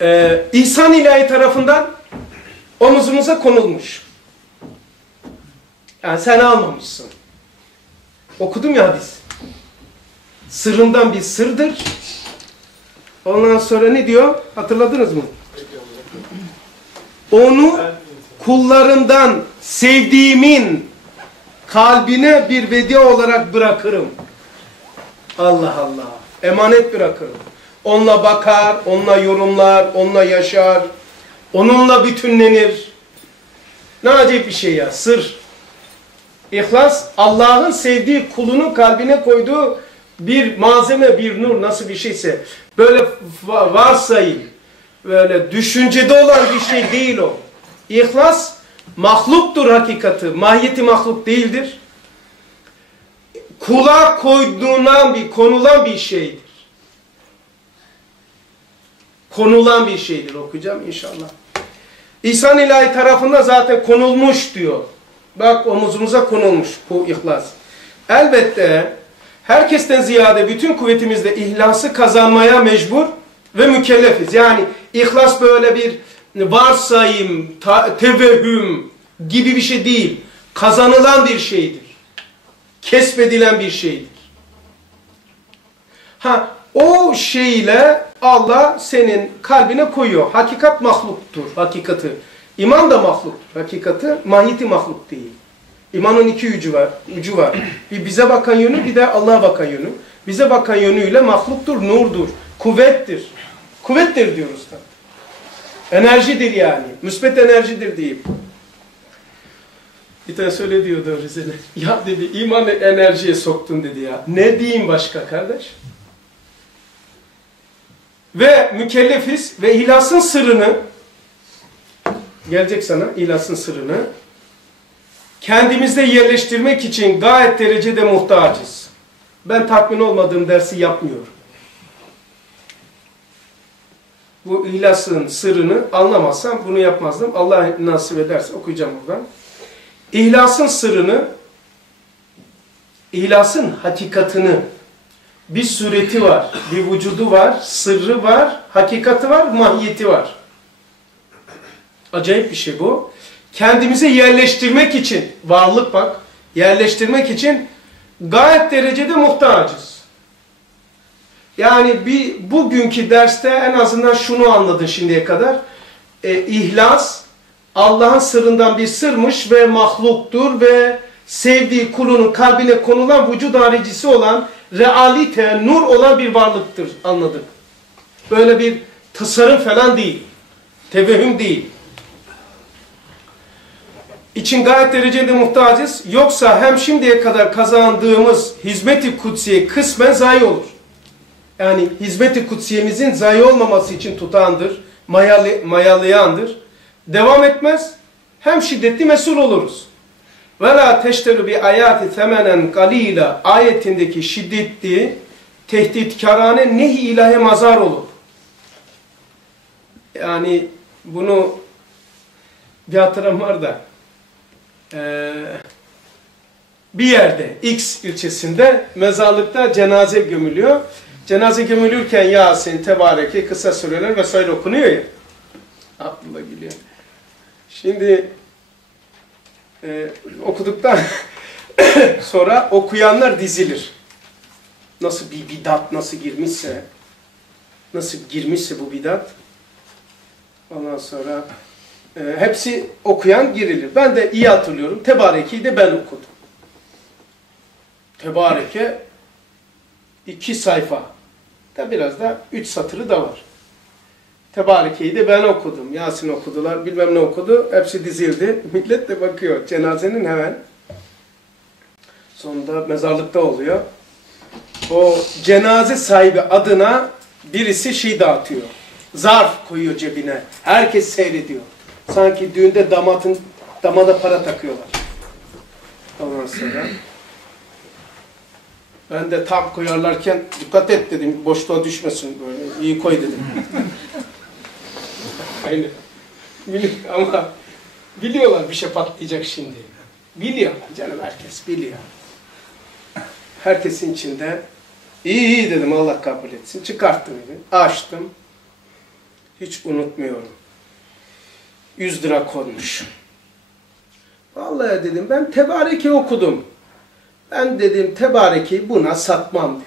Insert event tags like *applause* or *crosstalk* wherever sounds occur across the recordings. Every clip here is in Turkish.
e, İhsan ilahi tarafından omuzumuza konulmuş. Yani sen almamışsın. Okudum ya hadis. Sırrından bir sırdır. Ondan sonra ne diyor? Hatırladınız mı? Onu kullarından sevdiğimin kalbine bir vedi olarak bırakırım. Allah Allah. Emanet bırakırım. Onunla bakar, onunla yorumlar, onunla yaşar. Onunla bütünlenir. Ne acayip bir şey ya. Sır. İhlas Allah'ın sevdiği kulunun kalbine koyduğu bir malzeme, bir nur nasıl bir şeyse böyle varsayın. Böyle düşüncede olan bir şey değil o. İhlas mahluktur hakikati. Mahiyeti mahluk değildir. Kula koyduğundan bir, konulan bir şeydir. Konulan bir şeydir okuyacağım inşallah. İhsan ilahi tarafında zaten konulmuş diyor. Bak omuzumuza konulmuş bu ihlas. Elbette herkesten ziyade bütün kuvvetimizle ihlası kazanmaya mecbur ve mükellefiz. Yani ihlas böyle bir varsayım, tevehüm gibi bir şey değil. Kazanılan bir şeydir. Kesbedilen bir şeydir. Ha, o şeyle Allah senin kalbine koyuyor. Hakikat mahluktur, hakikati. İman da mahluktur, hakikati. Mahiyeti mahluk değil. İmanın iki ucu var. Ucu var. Bir bize bakan yönü, bir de Allah'a bakan yönü. Bize bakan yönüyle mahluktur, nurdur, kuvvettir. Kuvvettir diyoruz da. Enerjidir yani. Müsbet enerjidir diyeyim. Bir tane söyle diyordu Rize'de. Ya dedi imanı enerjiye soktun dedi ya. Ne diyeyim başka kardeş? Ve mükellefiz ve ihlasın sırrını gelecek sana ihlasın sırrını kendimizde yerleştirmek için gayet derecede muhtacız. Ben tatmin olmadığım dersi yapmıyorum. Bu ihlasın sırrını anlamazsam bunu yapmazdım. Allah nasip ederse okuyacağım buradan. İhlasın sırrını, ihlasın hakikatını, bir sureti var, bir vücudu var, sırrı var, hakikati var, mahiyeti var. Acayip bir şey bu. Kendimize yerleştirmek için, varlık bak, yerleştirmek için gayet derecede muhtacız. Yani bir bugünkü derste en azından şunu anladın şimdiye kadar. E, ihlas Allah'ın sırrından bir sırmış ve mahluktur ve sevdiği kulunun kalbine konulan vücud haricisi olan realite, nur olan bir varlıktır anladık. Böyle bir tasarım falan değil. Tevehüm değil. İçin gayet derecede muhtacız. Yoksa hem şimdiye kadar kazandığımız hizmet-i kutsiye kısmen zayi olur. Yani hizmet-i kutsiyemizin zayi olmaması için tutandır, mayalı, mayalayandır. Devam etmez. Hem şiddetli mesul oluruz. Ve la teşteru bi ayati temenen galila ayetindeki şiddetli, tehditkarane nehi ilahi mazar olur. Yani bunu bir hatıram var da e, bir yerde X ilçesinde mezarlıkta cenaze gömülüyor. Cenaze gömülürken Yasin, Tebareke, kısa süreler vesaire okunuyor ya. Aklıma geliyor. Şimdi e, okuduktan *coughs* sonra okuyanlar dizilir. Nasıl bir bidat nasıl girmişse, nasıl girmişse bu bidat, ondan sonra e, hepsi okuyan girilir. Ben de iyi hatırlıyorum. Tebareke'yi de ben okudum. Tebareke iki sayfa. Da biraz da üç satırı da var. Tebarike'yi de ben okudum. Yasin okudular, bilmem ne okudu. Hepsi dizildi. *laughs* Millet de bakıyor. Cenazenin hemen sonunda mezarlıkta oluyor. O cenaze sahibi adına birisi şey dağıtıyor. Zarf koyuyor cebine. Herkes seyrediyor. Sanki düğünde damatın damada para takıyorlar. Ondan sonra ben de tam koyarlarken dikkat et dedim. Boşluğa düşmesin böyle. İyi koy dedim. Aynen. Ama biliyorlar bir şey patlayacak şimdi. Biliyorlar canım herkes biliyor. Herkesin içinde iyi iyi dedim Allah kabul etsin. Çıkarttım evi. Açtım. Hiç unutmuyorum. 100 lira konmuş. Vallahi dedim ben tebareke okudum. Ben dedim tebarekeyi buna satmam dedim.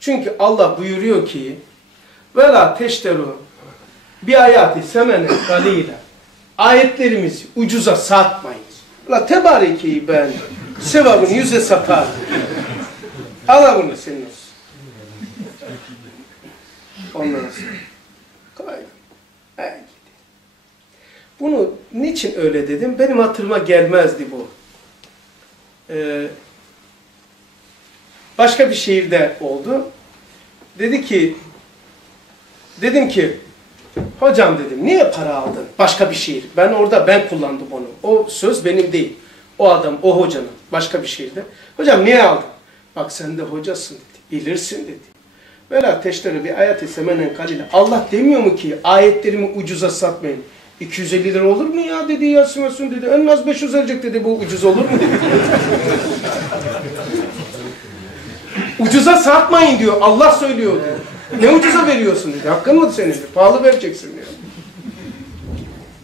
Çünkü Allah buyuruyor ki vela teşteru bir ayati semene galile ayetlerimizi ucuza satmayın. La tebarekeyi ben sevabını yüze satar. Al bunu senin olsun. Ondan sonra. Bunu niçin öyle dedim? Benim hatırıma gelmezdi bu. Ee, başka bir şehirde oldu. Dedi ki, dedim ki, hocam dedim, niye para aldın? Başka bir şehir. Ben orada ben kullandım onu. O söz benim değil. O adam, o hocanın. Başka bir şehirde. Hocam niye aldın? Bak sen de hocasın dedi. Bilirsin dedi. Vela teşteri bir ayet semenen kalile. Allah demiyor mu ki ayetlerimi ucuza satmayın. 250 lira olur mu ya dedi Yasin Yasin dedi. En az 500 olacak dedi. Bu ucuz olur mu *laughs* ucuza satmayın diyor. Allah söylüyor diyor. Ne ucuza veriyorsun dedi. Hakkın mı senin? dedi. Pahalı vereceksin diyor.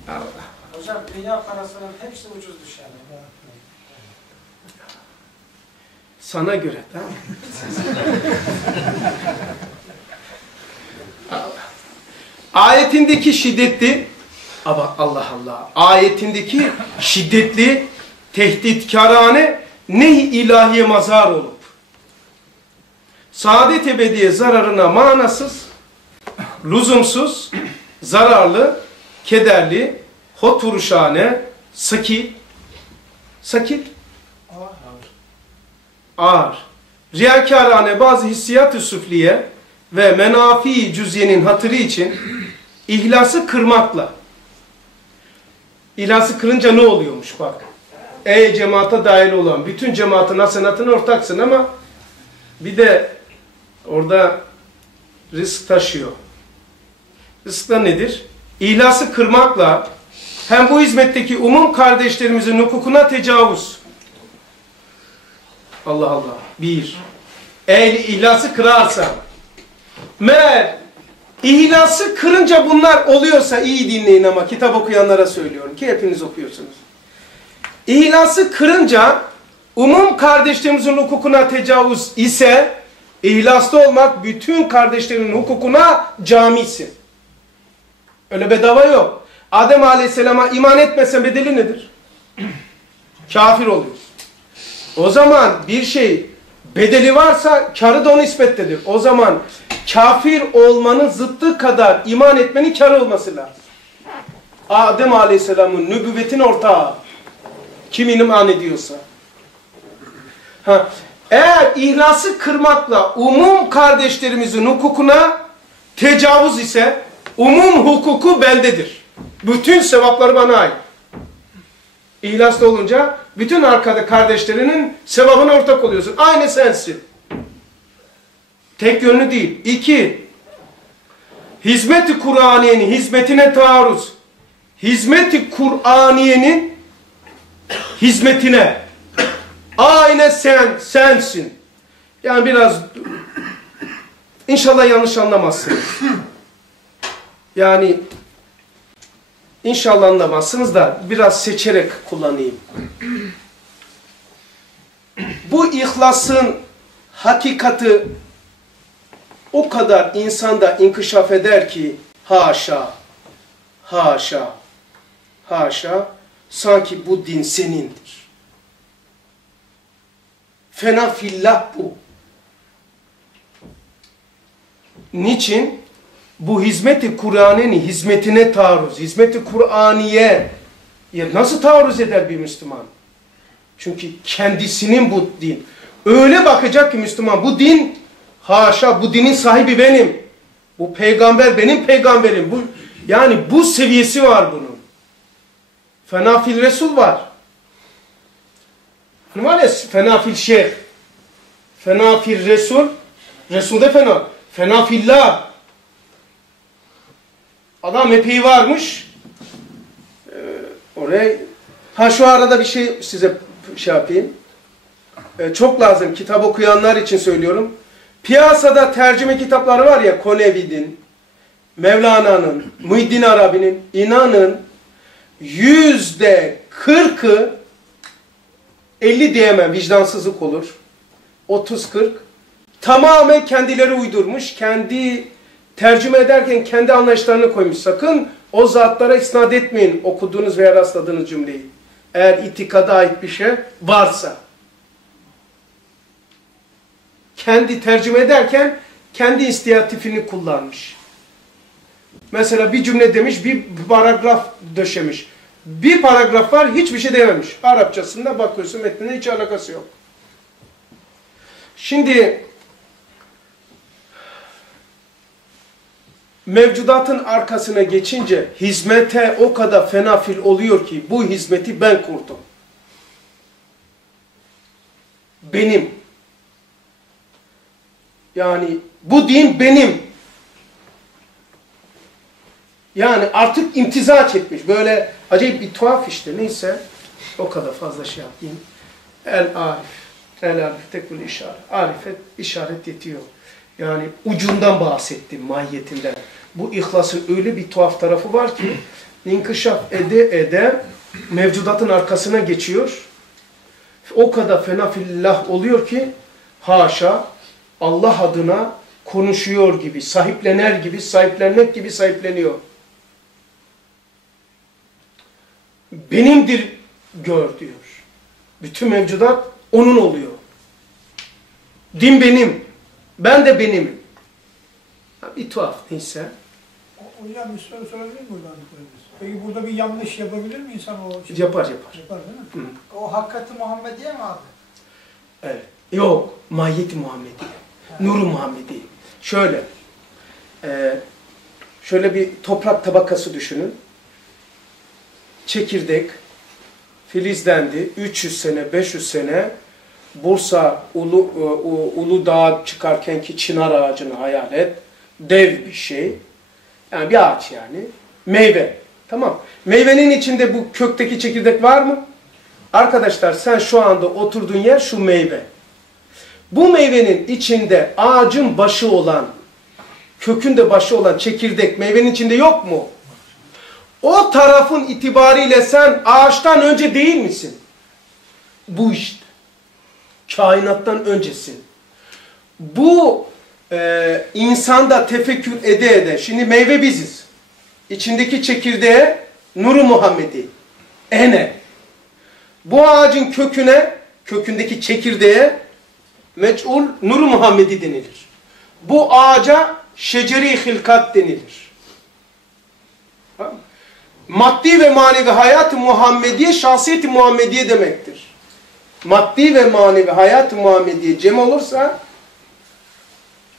Allah. Hocam dünya parasının hepsi ucuz düşer. Sana göre tamam. *laughs* Ayetindeki şiddetli ama Allah Allah ayetindeki şiddetli tehditkarane nehi ilahiye mazhar olup saadet ebediye zararına manasız lüzumsuz zararlı kederli hoturuşane sakit sakit ağır. Riyakarane bazı hissiyat-ı süfliye ve menafi cüzyenin hatırı için ihlası kırmakla. İhlası kırınca ne oluyormuş bak. Ey cemaate dahil olan bütün cemaatin hasenatına ortaksın ama bir de orada risk taşıyor. Risk da nedir? İhlası kırmakla hem bu hizmetteki umum kardeşlerimizin hukukuna tecavüz. Allah Allah. Bir. Ehli ihlası kırarsa. Meğer ihlası kırınca bunlar oluyorsa iyi dinleyin ama kitap okuyanlara söylüyorum ki hepiniz okuyorsunuz. İhlası kırınca umum kardeşlerimizin hukukuna tecavüz ise ihlaslı olmak bütün kardeşlerin hukukuna camisin. Öyle bedava yok. Adem Aleyhisselam'a iman etmesen bedeli nedir? *clears throat* Kafir oluyorsun. O zaman bir şey bedeli varsa karı da onu ispettedir. O zaman kafir olmanın zıttı kadar iman etmenin karı olması lazım. Adem Aleyhisselam'ın nübüvvetin ortağı. Kim iman ediyorsa. Ha, eğer ihlası kırmakla umum kardeşlerimizin hukukuna tecavüz ise umum hukuku bendedir. Bütün sevapları bana ait. İhlaslı olunca bütün arkada kardeşlerinin sevabına ortak oluyorsun. Aynı sensin. Tek yönlü değil. İki, hizmet-i Kur'aniyenin hizmetine taarruz. Hizmet-i Kur'aniyenin hizmetine. Aynı sen, sensin. Yani biraz inşallah yanlış anlamazsınız. Yani İnşallah anlamazsınız da biraz seçerek kullanayım. Bu ihlasın hakikati o kadar insanda inkişaf eder ki haşa, haşa, haşa sanki bu din senindir. Fena fillah bu. Niçin? bu hizmeti Kur'an'ın hizmetine taarruz, hizmeti Kur'aniye nasıl taarruz eder bir Müslüman? Çünkü kendisinin bu din. Öyle bakacak ki Müslüman bu din haşa bu dinin sahibi benim. Bu peygamber benim peygamberim. Bu yani bu seviyesi var bunun. Fenafil Resul var. Var ya fenafil şeyh. Fenafil Resul. Resul de fena. Fenafillah. Adam epey varmış. Ee, oraya ha şu arada bir şey size şey yapayım. Ee, çok lazım kitap okuyanlar için söylüyorum. Piyasada tercüme kitapları var ya Konevid'in, Mevlana'nın, Muhyiddin Arabi'nin inanın yüzde kırkı 50 diyemem vicdansızlık olur. 30-40 tamamen kendileri uydurmuş. Kendi tercüme ederken kendi anlayışlarını koymuş. Sakın o zatlara isnat etmeyin okuduğunuz veya rastladığınız cümleyi. Eğer itikada ait bir şey varsa. Kendi tercüme ederken kendi istiyatifini kullanmış. Mesela bir cümle demiş, bir paragraf döşemiş. Bir paragraf var, hiçbir şey dememiş. Arapçasında bakıyorsun metnine hiç alakası yok. Şimdi mevcudatın arkasına geçince hizmete o kadar fenafil oluyor ki bu hizmeti ben kurdum. Benim. Yani bu din benim. Yani artık imtiza çekmiş. Böyle acayip bir tuhaf işte. Neyse o kadar fazla şey yapayım. El arif. El arif tekbül işaret. Arifet işaret yetiyor. Yani ucundan bahsettim mahiyetinden. Bu ihlasın öyle bir tuhaf tarafı var ki *clears throat* inkışaf ede ede mevcudatın arkasına geçiyor. O kadar fena fillah oluyor ki haşa Allah adına konuşuyor gibi, sahiplener gibi, sahiplenmek gibi sahipleniyor. Benimdir gör diyor. Bütün mevcudat onun oluyor. Din benim. Ben de benim. Bir tuhaf neyse. Hocam bir soru sorabilir miyim buradan? Peki burada bir yanlış yapabilir mi insan o şey? Yapar yapar. Yapar değil mi? O hakikati Muhammediye mi abi? Evet. Yok. Mahiyeti Muhammedi. Nuru Muhammedi. Şöyle. e, şöyle bir toprak tabakası düşünün. Çekirdek filizlendi. 300 sene, 500 sene Bursa Ulu, e, Uludağ çıkarken ki çınar ağacını hayal et. Dev bir şey. Yani bir ağaç yani. Meyve. Tamam. Meyvenin içinde bu kökteki çekirdek var mı? Arkadaşlar sen şu anda oturduğun yer şu meyve. Bu meyvenin içinde ağacın başı olan, kökünde başı olan çekirdek meyvenin içinde yok mu? O tarafın itibariyle sen ağaçtan önce değil misin? Bu işte. Kainattan öncesin. Bu e, insanda tefekkür ede ede. Şimdi meyve biziz. İçindeki çekirdeğe nuru Muhammedi. Ene. Bu ağacın köküne, kökündeki çekirdeğe meç'ul nuru Muhammedi denilir. Bu ağaca şeceri hilkat denilir. Maddi ve manevi hayat-ı Muhammediye, şahsiyet-i Muhammediye demektir. Maddi ve manevi hayat-ı Muhammediye cem olursa,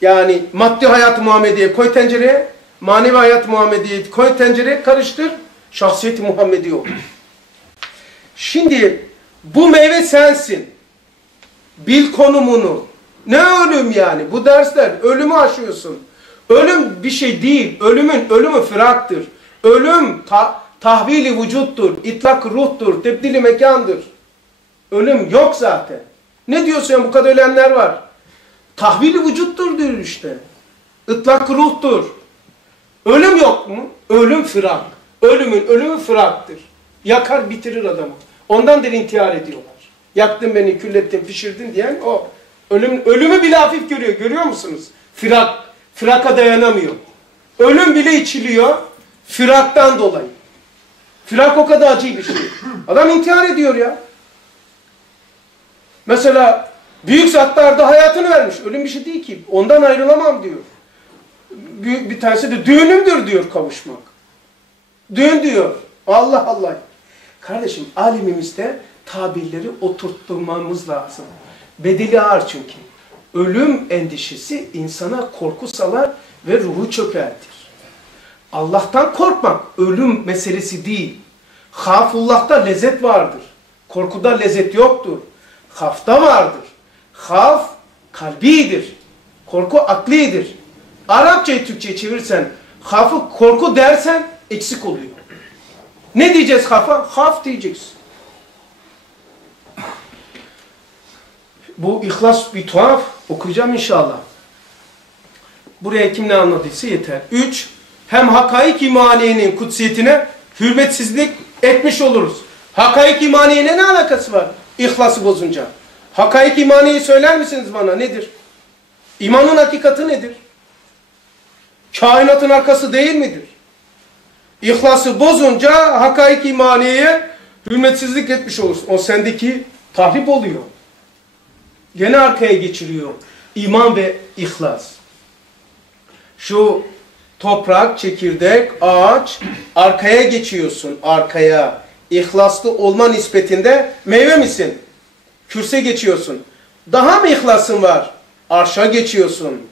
yani maddi hayat-ı Muhammediye koy tencereye, manevi hayat-ı Muhammediye koy tencereye, karıştır, şahsiyet-i Muhammediye olur. Şimdi bu meyve sensin. Bil konumunu. Ne ölüm yani? Bu dersler ölümü aşıyorsun. Ölüm bir şey değil. Ölümün ölümü firaktır. Ölüm ta tahvili vücuttur. itlak ruhtur. Tebdili mekandır. Ölüm yok zaten. Ne diyorsun ya bu kadar ölenler var. Tahvili vücuttur diyor işte. Itlak ruhtur. Ölüm yok mu? Ölüm firak. Ölümün ölümü firaktır. Yakar bitirir adamı. Ondan da intihar ediyorlar. Yaktın beni, küllettin, pişirdin diyen o. Ölüm, ölümü bile hafif görüyor. Görüyor musunuz? Firak. Firaka dayanamıyor. Ölüm bile içiliyor. Firaktan dolayı. Firak o kadar acı bir şey. Adam intihar ediyor ya. Mesela büyük zatlarda hayatını vermiş. Ölüm bir şey değil ki. Ondan ayrılamam diyor. Büyük bir tanesi de düğünümdür diyor kavuşmak. Düğün diyor. Allah Allah. Kardeşim alemimizde tabirleri oturtturmamız lazım. Bedeli ağır çünkü. Ölüm endişesi insana korku salar ve ruhu çökertir. Allah'tan korkmak ölüm meselesi değil. Hafullah'ta lezzet vardır. Korkuda lezzet yoktur. Hafta vardır. Haf kalbidir. Korku aklidir. Arapçayı Türkçe'ye çevirsen hafı korku dersen eksik oluyor. Ne diyeceğiz hafa? Haf diyeceksin. Bu ihlas bir tuhaf. Okuyacağım inşallah. Buraya kim ne anladıysa yeter. Üç, hem hakaik imaniyenin kutsiyetine hürmetsizlik etmiş oluruz. Hakaik imaniyeyle ne alakası var? İhlası bozunca. Hakaik imaniyeyi söyler misiniz bana? Nedir? İmanın hakikati nedir? Kainatın arkası değil midir? İhlası bozunca hakaik imaniyeye hürmetsizlik etmiş olursun. O sendeki tahrip oluyor. Gene arkaya geçiriyor. İman ve ihlas. Şu toprak, çekirdek, ağaç arkaya geçiyorsun. Arkaya. İhlaslı olma nispetinde meyve misin? Kürse geçiyorsun. Daha mı ihlasın var? Arşa geçiyorsun.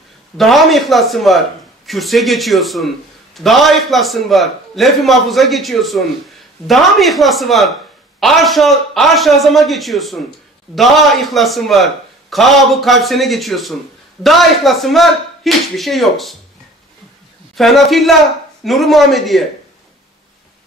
Daha mı ihlasın var? Kürse geçiyorsun. Daha ihlasın var. Lef-i mahfuza geçiyorsun. Daha mı ihlası var? Arş-ı arş azama geçiyorsun. Daha ihlasın var. Kab-ı kavsene geçiyorsun. Daha ihlasın var. Hiçbir şey yoksun. Fenafillah Nuru Muhammediye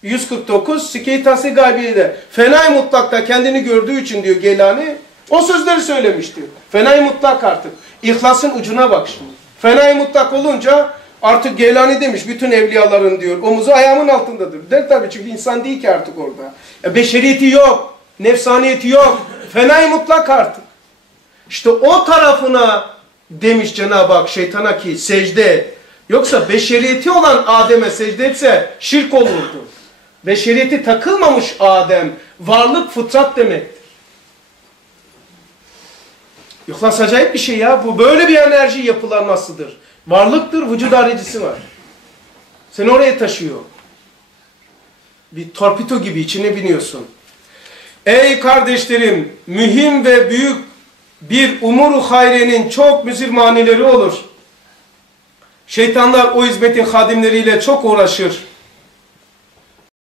149 Sikeytasi Gaybiye'de Fenay mutlakta kendini gördüğü için diyor Geylani o sözleri söylemiş diyor. Fenay mutlak artık. İhlasın ucuna bak şimdi. Fenay mutlak olunca artık Geylani demiş bütün evliyaların diyor omuzu ayağımın altındadır. Der tabii çünkü insan değil ki artık orada. E, beşeriyeti yok. Nefsaniyeti yok. Fenay mutlak artık. İşte o tarafına demiş Cenab-ı Hak şeytana ki secde et. Yoksa beşeriyeti olan Adem'e secde etse şirk olurdu. Beşeriyeti takılmamış Adem varlık fıtrat demektir. İhlas acayip bir şey ya. Bu böyle bir enerji yapılanmasıdır. Varlıktır, vücut haricisi var. Seni oraya taşıyor. Bir torpido gibi içine biniyorsun. Ey kardeşlerim, mühim ve büyük bir umuru hayrenin çok müzir manileri olur. Şeytanlar o hizmetin hadimleriyle çok uğraşır.